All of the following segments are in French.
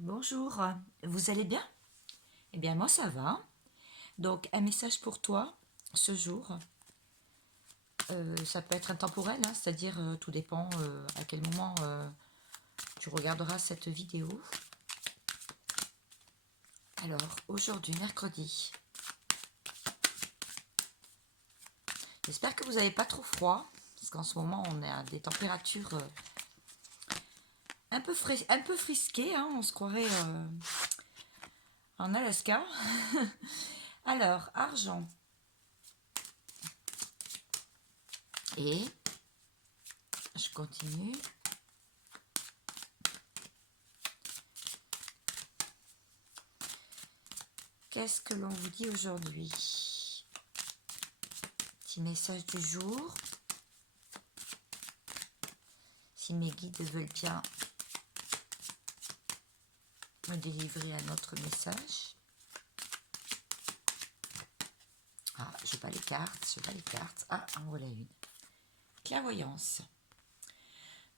Bonjour, vous allez bien? Eh bien, moi ça va. Donc, un message pour toi ce jour. Ça peut être intemporel, hein, c'est-à-dire tout dépend à quel moment tu regarderas cette vidéo. Alors, aujourd'hui, mercredi. J'espère que vous n'avez pas trop froid, parce qu'en ce moment, on est à des températures un peu frisquées, hein, on se croirait en Alaska. Alors, argent. Et je continue. Qu'est-ce que l'on vous dit aujourd'hui? Petit message du jour. Si mes guides veulent bien me délivrer un autre message. Ah, je pas les cartes, je pas les cartes. Ah, en voilà une. Clairvoyance.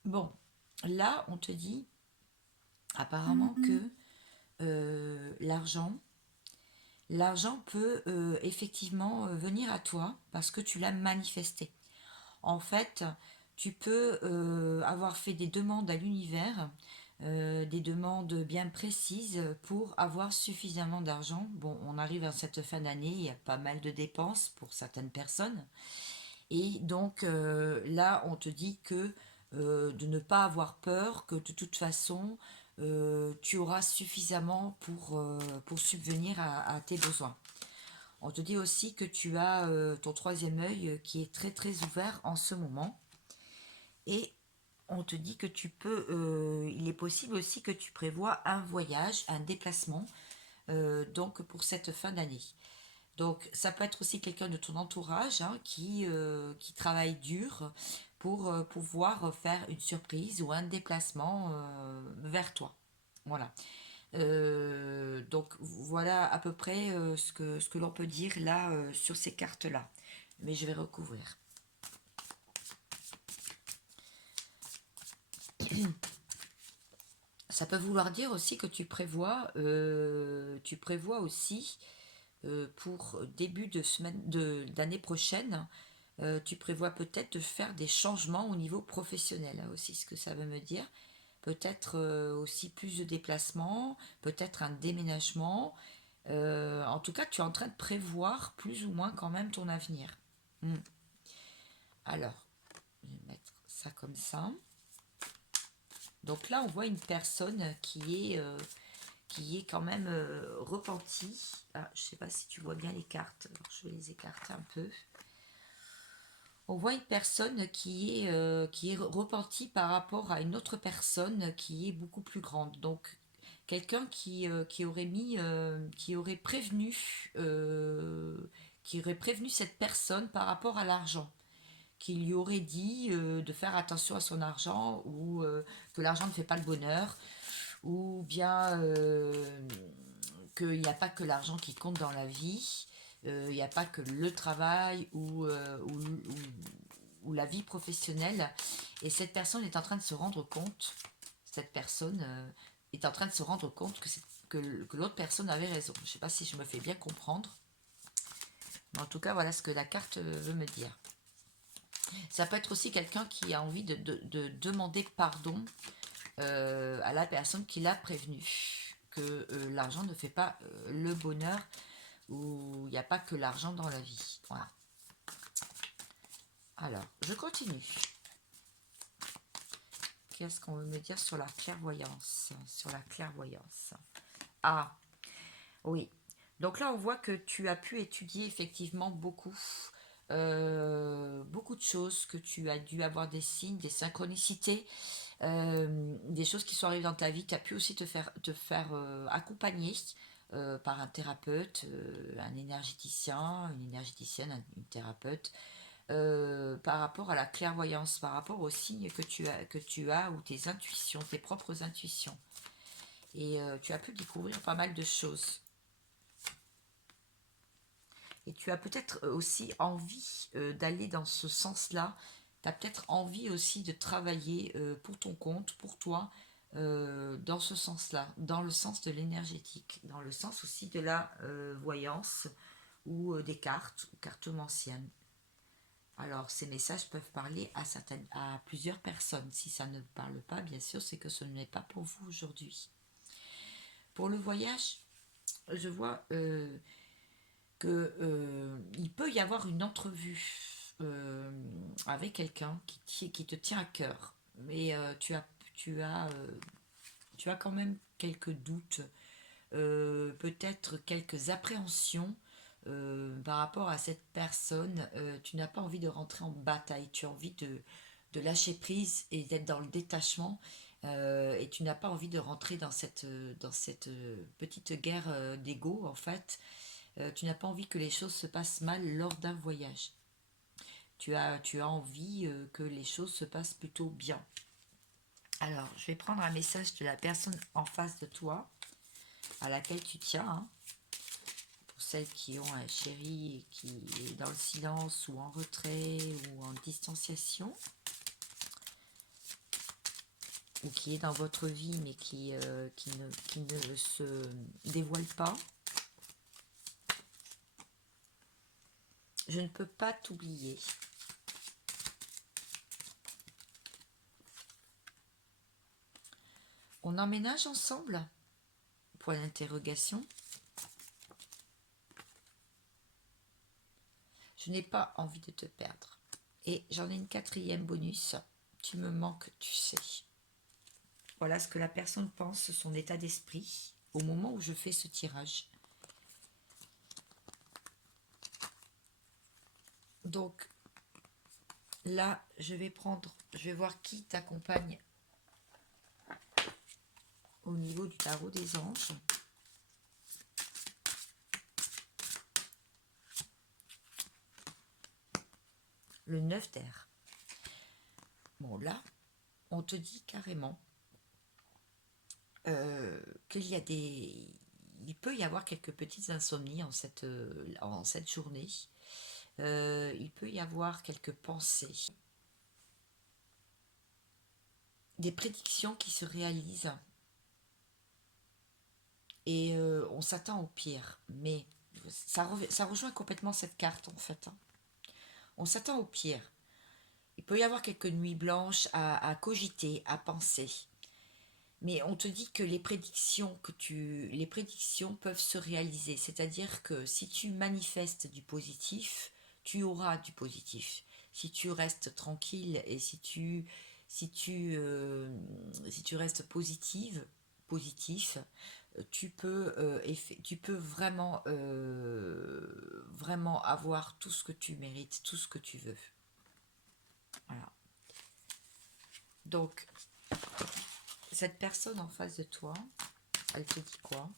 Bon, là, on te dit apparemment que l'argent peut effectivement venir à toi parce que tu l'as manifesté. En fait, tu peux avoir fait des demandes à l'univers, des demandes bien précises pour avoir suffisamment d'argent. Bon, on arrive à cette fin d'année, il y a pas mal de dépenses pour certaines personnes. Et donc là, on te dit que de ne pas avoir peur, que de toute façon, tu auras suffisamment pour subvenir à tes besoins. On te dit aussi que tu as ton troisième œil qui est très très ouvert en ce moment. Et on te dit que il est possible aussi que tu prévois un voyage, un déplacement, donc pour cette fin d'année. Donc ça peut être aussi quelqu'un de ton entourage hein, qui travaille dur pour pouvoir faire une surprise ou un déplacement vers toi. Voilà. Donc voilà à peu près ce que l'on peut dire là sur ces cartes-là. Mais je vais recouvrir. Ça peut vouloir dire aussi que tu prévois aussi pour début de semaine d'année prochaine, tu prévois peut-être de faire des changements au niveau professionnel, hein, aussi ce que ça veut me dire. Peut-être aussi plus de déplacements, peut-être un déménagement. En tout cas, tu es en train de prévoir plus ou moins quand même ton avenir. Hmm. Alors, je vais mettre ça comme ça. Donc là, on voit une personne qui est quand même repentie. Ah, je ne sais pas si tu vois bien les cartes. Alors, je vais les écarter un peu. On voit une personne qui est repentie par rapport à une autre personne qui est beaucoup plus grande. Donc, quelqu'un qui aurait qui aurait prévenu cette personne par rapport à l'argent, qui lui aurait dit de faire attention à son argent ou que l'argent ne fait pas le bonheur, ou bien qu'il n'y a pas que l'argent qui compte dans la vie, il n'y a pas que le travail ou la vie professionnelle. Et cette personne est en train de se rendre compte, cette personne est en train de se rendre compte que l'autre personne avait raison. Je ne sais pas si je me fais bien comprendre. Mais en tout cas, voilà ce que la carte veut me dire. Ça peut être aussi quelqu'un qui a envie de demander pardon à la personne qui l'a prévenu que l'argent ne fait pas le bonheur ou il n'y a pas que l'argent dans la vie. Voilà. Alors, je continue. Qu'est-ce qu'on veut me dire sur la clairvoyance? Sur la clairvoyance. Ah, oui. Donc là, on voit que tu as pu étudier effectivement beaucoup de choses, que tu as dû avoir des signes, des synchronicités, des choses qui sont arrivées dans ta vie. Tu as pu aussi te faire accompagner par un thérapeute, un énergéticien, une énergéticienne, une thérapeute, par rapport à la clairvoyance, par rapport aux signes que tu as ou tes intuitions, tes propres intuitions. Et tu as pu découvrir pas mal de choses. Et tu as peut-être aussi envie d'aller dans ce sens-là. Tu as peut-être envie aussi de travailler pour ton compte, pour toi, dans ce sens-là, dans le sens de l'énergétique, dans le sens aussi de la voyance ou des cartes, cartomanciennes. Alors, ces messages peuvent parler à plusieurs personnes. Si ça ne parle pas, bien sûr, c'est que ce n'est pas pour vous aujourd'hui. Pour le voyage, je vois qu'il peut y avoir une entrevue avec quelqu'un qui te tient à cœur. Mais tu as, euh, tu as quand même quelques doutes, peut-être quelques appréhensions par rapport à cette personne. Tu n'as pas envie de rentrer en bataille, tu as envie de lâcher prise et d'être dans le détachement. Et tu n'as pas envie de rentrer dans cette petite guerre d'ego, en fait. Tu n'as pas envie que les choses se passent mal lors d'un voyage. Tu as envie que les choses se passent plutôt bien. Alors, je vais prendre un message de la personne en face de toi, à laquelle tu tiens, hein, pour celles qui ont un chéri et qui est dans le silence ou en retrait ou en distanciation, ou qui est dans votre vie mais qui ne se dévoile pas. Je ne peux pas t'oublier. On emménage ensemble? Point d'interrogation. Je n'ai pas envie de te perdre. Et j'en ai une quatrième bonus. Tu me manques, tu sais. Voilà ce que la personne pense, son état d'esprit, au moment où je fais ce tirage. Donc, là, je vais voir qui t'accompagne au niveau du tarot des anges. Le 9 d'air. Bon, là, on te dit carrément qu'il y a il peut y avoir quelques petites insomnies en cette journée. Il peut y avoir quelques pensées, des prédictions qui se réalisent et on s'attend au pire. Mais ça rejoint complètement cette carte en fait, hein. On s'attend au pire. Il peut y avoir quelques nuits blanches à cogiter, à penser. Mais on te dit que les prédictions peuvent se réaliser. C'est-à-dire que si tu manifestes du positif, tu auras du positif. Si tu restes tranquille et si tu restes positif, tu peux vraiment avoir tout ce que tu mérites, tout ce que tu veux. Voilà. Donc, cette personne en face de toi, elle te dit quoi?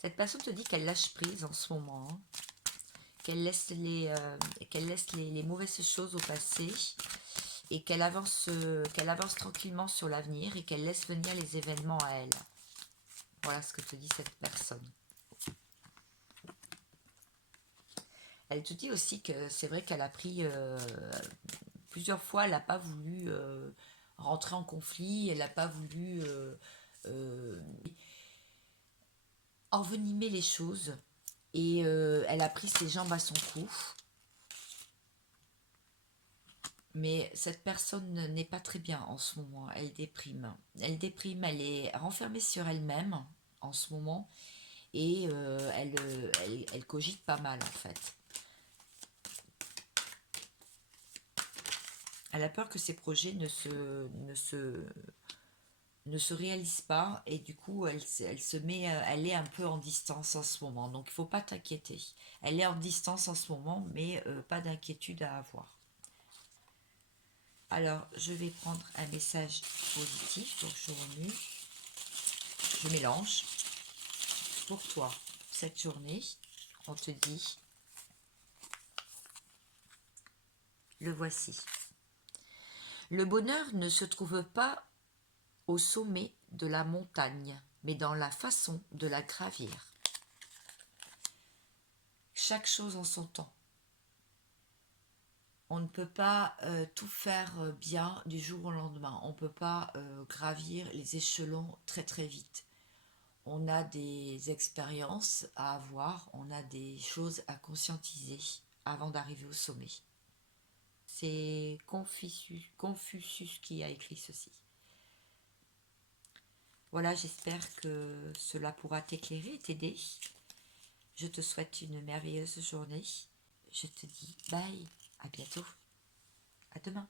Cette personne te dit qu'elle lâche prise en ce moment, hein, qu'elle laisse les mauvaises choses au passé et qu'elle avance tranquillement sur l'avenir et qu'elle laisse venir les événements à elle. Voilà ce que te dit cette personne. Elle te dit aussi que c'est vrai qu'elle a pris plusieurs fois, elle n'a pas voulu rentrer en conflit, elle n'a pas voulu euh, envenimer les choses et elle a pris ses jambes à son cou. Mais cette personne n'est pas très bien en ce moment, elle déprime. Elle est renfermée sur elle-même en ce moment et elle cogite pas mal en fait. Elle a peur que ses projets ne se réalisent pas et du coup elle est un peu en distance en ce moment. Donc il ne faut pas t'inquiéter. Elle est en distance en ce moment, mais pas d'inquiétude à avoir. Alors je vais prendre un message positif, donc je remue, je mélange. Pour toi, cette journée, on te dit, le voici. Le bonheur ne se trouve pas au sommet de la montagne, mais dans la façon de la gravir. chaque chose en son temps. On ne peut pas tout faire bien du jour au lendemain. On ne peut pas gravir les échelons très très vite. On a des expériences à avoir, on a des choses à conscientiser avant d'arriver au sommet. C'est Confucius qui a écrit ceci. Voilà, j'espère que cela pourra t'éclairer, t'aider. Je te souhaite une merveilleuse journée. Je te dis bye, à bientôt, à demain.